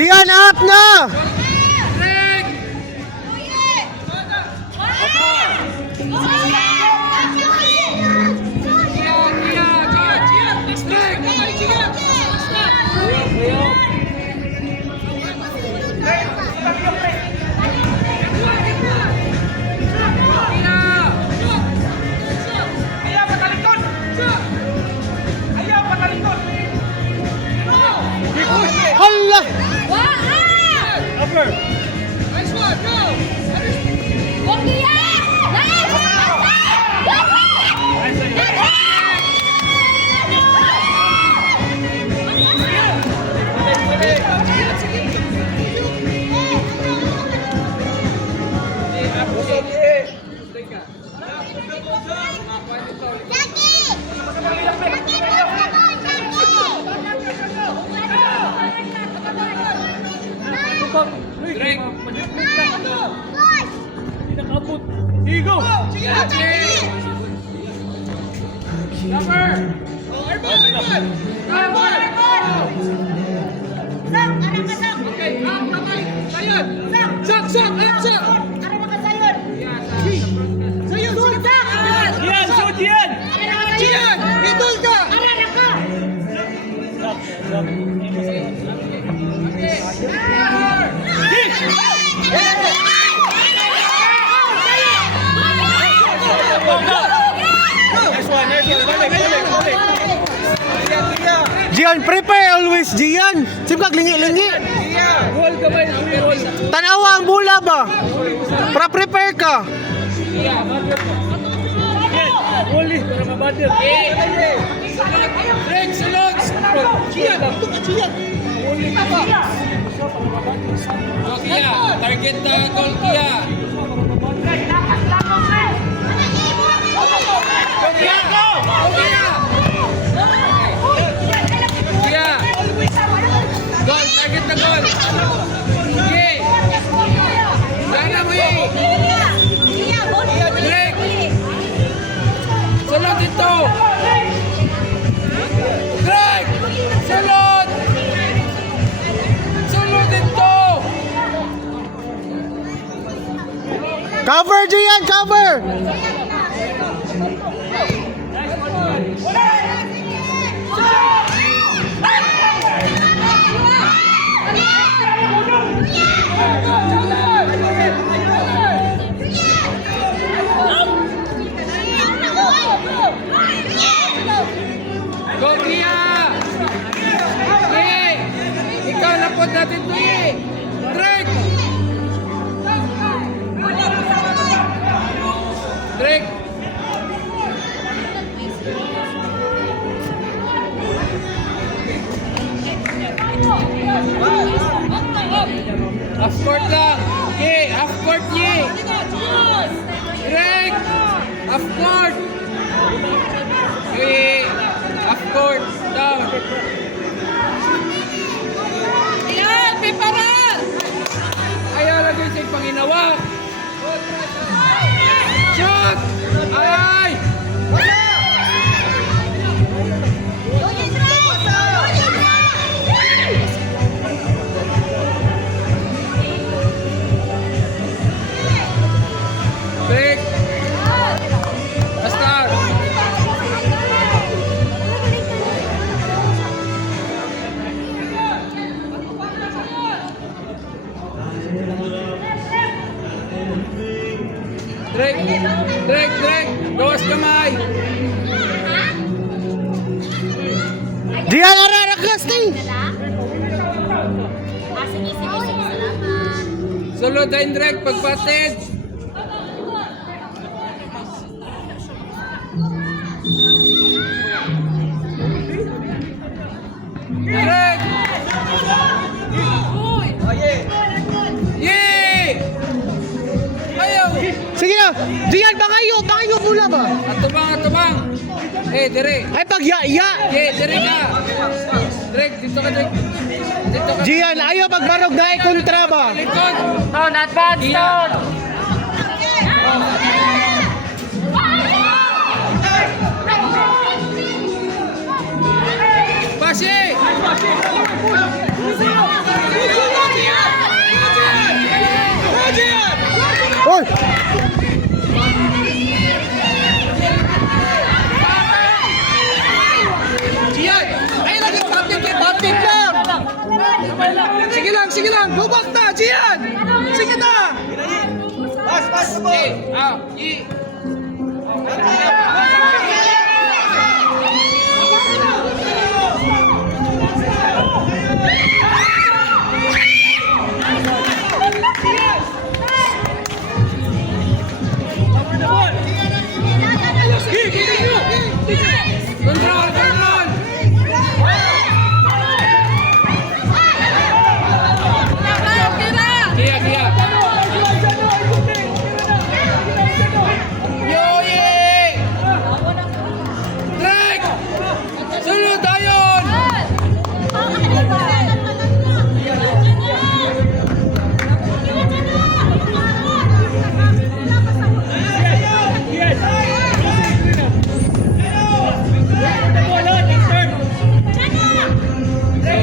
Gian, up na! Hala! Nice one, go! Gian, prepare always, Gian. Sipag lingi-lingi. Tanawa ang bola ba? Para prepare ka. Target goal Kia. Goal, target na goal. Okay. Sana mo eh. Direk. Sulot ito. Direk. Sulot. Sulot ito. Cover, Gian, cover. Go Kia. Eh. Ikaw na po natin ito eh. Direk. Direk. Half court lang. Ye, half court ye. Direk. Half court. Ye, half court down. Iyan, piparan. Ayaw lagi sa panginawa. Shoot! Ay! Break! Basta! Drake! Drake! Drake! Gawas kamay! Gian, ararakas ni. Solo din Drake pagpatid! Drake! Yee! Ayaw! Sige na. Gian, bangayo bola ba? Atubang! Eh, dire! Ay, pag-ya-ya. Dire ka! Drake, dito ka Drake! Dito ka! Gian, ayaw pagbarog na kontra ba? Likod! Down, advance, down! Pasi! sige lang. Go back na, Gian. Sige na. Ye, ye. Control, control. Kia, kia. Yoye! Strike! Sunod ayon!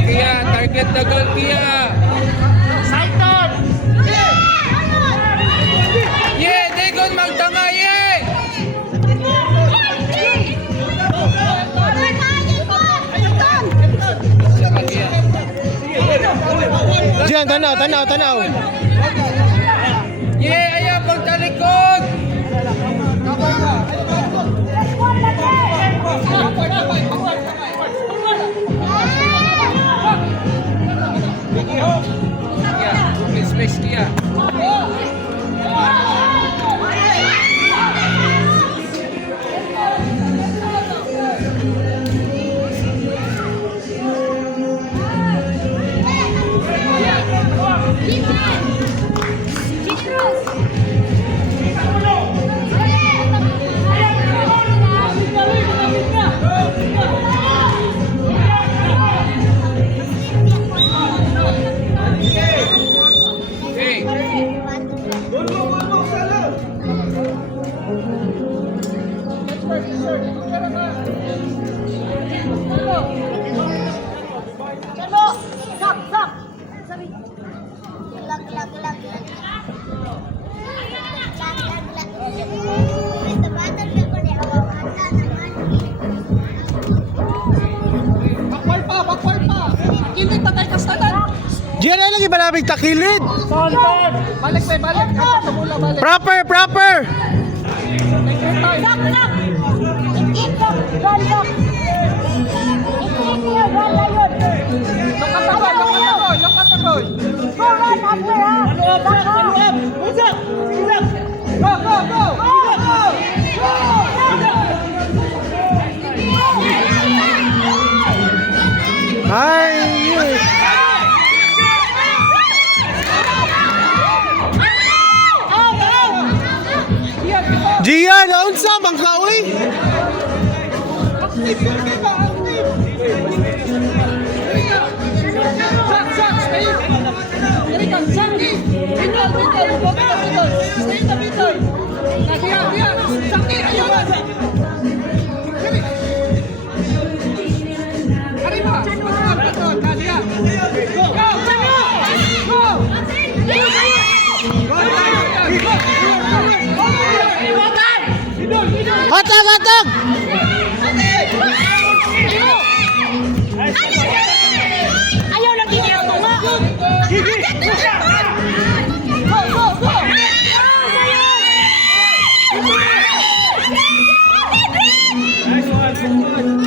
Kia, target the goal, Kia. Ye, Degon magtanga, ye! Siapa Kia? Gian, tanaw. Ye, ayaw pagtalikod! Kia, space Kia. Hey, Gian, ay lagi ba namin takilid? balik. Kata mula balik. Proper. Lokataboy. Go. Ay, Gian, unsa bang kaoy? Hatag! Ayaw lang giniyak mo nga. Go.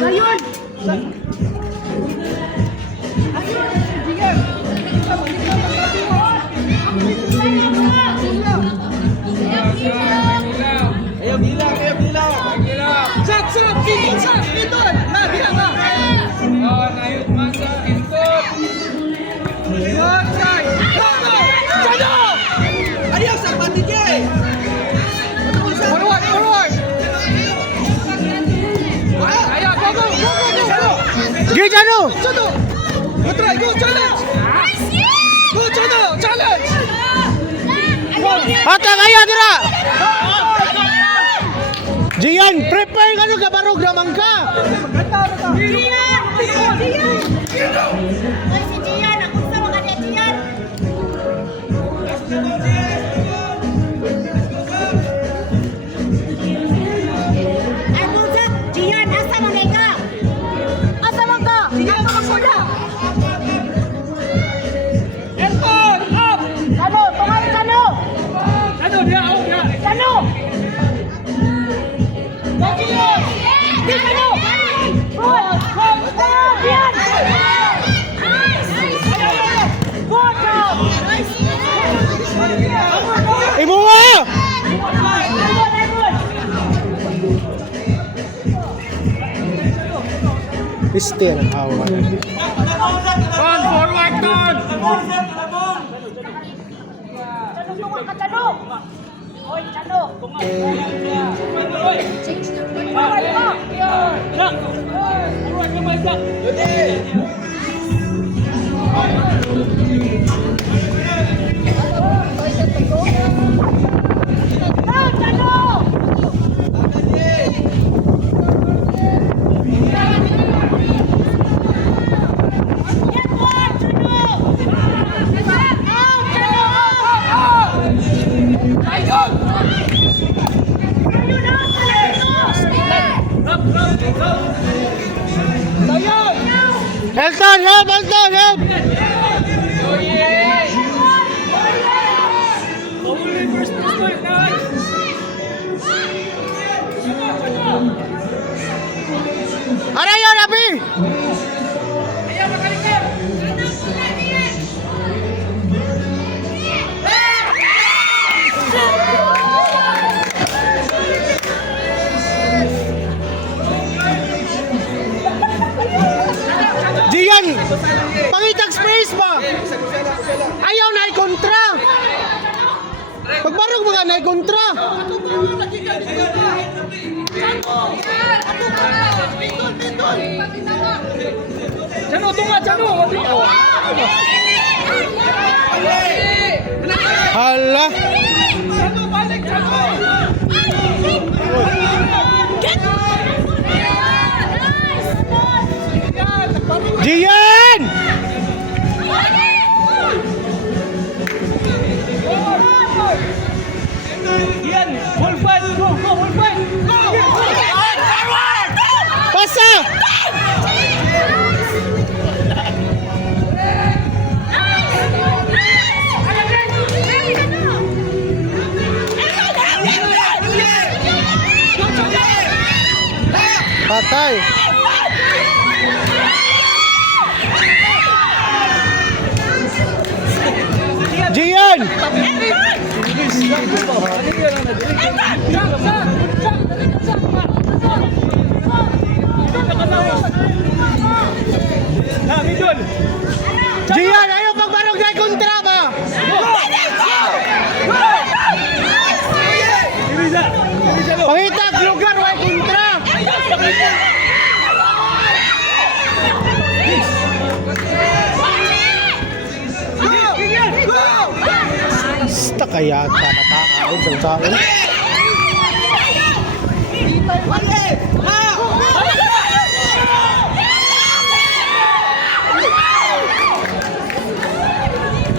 Ayun. Gijano! Go try, go challenge! Go challenge! Hatag ayo dira! Gian, prepare ka nung kabarog ramang ka! Jian! Oy, si Jian, ako sa mga niya, Jian. Ay, Buzak, Jian, asa mo ka? Asa mo ka? Jian, mga kuda! Piste ng awa. Ton, forward, Ton! Chano tunga ka, Chano. Oy, Chano. Bawal mo. Go, Chano. Get one, Chano. Out, Chano. Elton, help! Elton, help! Aray, yun, Abi! Gian! Pangitag space ba? Ayaw na kontra! Pagbarog mga na kontra! Chano, tunga, Chano! Hala! Chano, balik, Chano! Gian! Yan! Full fight! Go! Go! Full fight! Go! Pasa! Patay! Gian! Gian, ayaw pagbarog na kontra ba? Pangitag lugar wa kontra. Basta kaya nakakaon sa taon.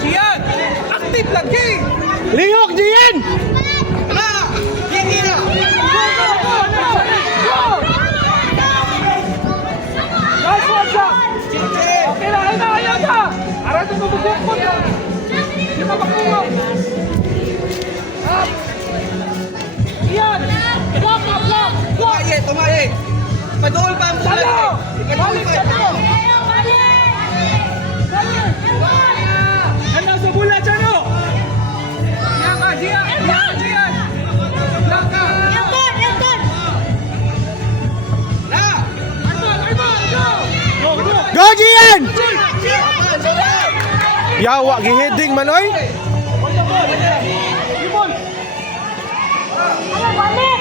Gian! Active lagi! Lihok Gian! Tumaye! Padool pa ang bulan! Balik ka na! Handa sa bula, Chano! Diyan ka, Gian! Diyan ka, Gian! Diyan ka! Elton, Elton. La! Go! Go! Go Gian! Yawa giheding man oy. Alam, balik.